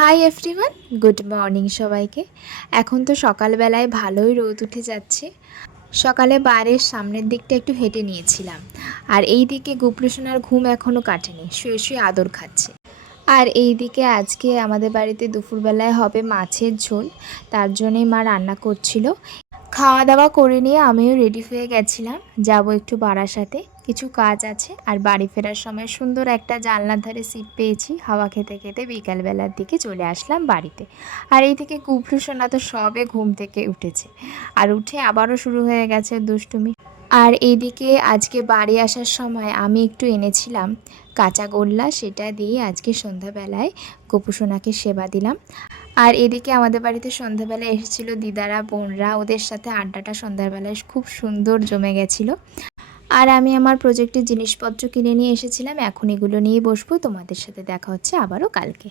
Hi everyone, good morning সবাইকে। এখন তো সকালবেলায় ভালোই রোদ উঠে যাচ্ছে। সকালে বাইরের সামনের দিকটা একটু হেঁটে নিয়েছিলাম, আর এই দিকে গুপ্রসোনার ঘুম এখনও কাটেনি, শুয়ে শুয়ে আদর খাচ্ছে। আর এই দিকে আজকে আমাদের বাড়িতে দুপুরবেলায় হবে মাছের ঝোল, তার জন্যই মা রান্না করছিল। খাওয়া দাওয়া করে নিয়ে আমিও রেডি হয়ে গেছিলাম, যাব একটু বারাসাতে, কিছু কাজ আছে। আর বাড়ি ফেরার সময় সুন্দর একটা জানলার ধারে সিট পেয়েছি, হাওয়া খেতে খেতে বিকালবেলার দিকে চলে আসলাম বাড়িতে। আর এই থেকে কুভ্রু তো সবে ঘুম থেকে উঠেছে, আর উঠে আবারও শুরু হয়ে গেছে দুষ্টুমি। আর এইদিকে আজকে বাড়ি আসার সময় আমি একটু এনেছিলাম কাঁচাগোল্লা, সেটা দিয়ে আজকে সন্ধ্যাবেলায় গোপুসোনাকে সেবা দিলাম। আর এদিকে আমাদের বাড়িতে সন্ধ্যাবেলায় এসেছিল দিদারা, বোনরা, ওদের সাথে আড্ডাটা সন্ধ্যাবেলায় খুব সুন্দর জমে গেছিলো। আর আমি আমার প্রজেক্টের জিনিসপত্র কিনে নিয়ে এসেছিলাম, এখন এগুলো নিয়ে বসবো। তোমাদের সাথে দেখা হচ্ছে আবারও কালকে।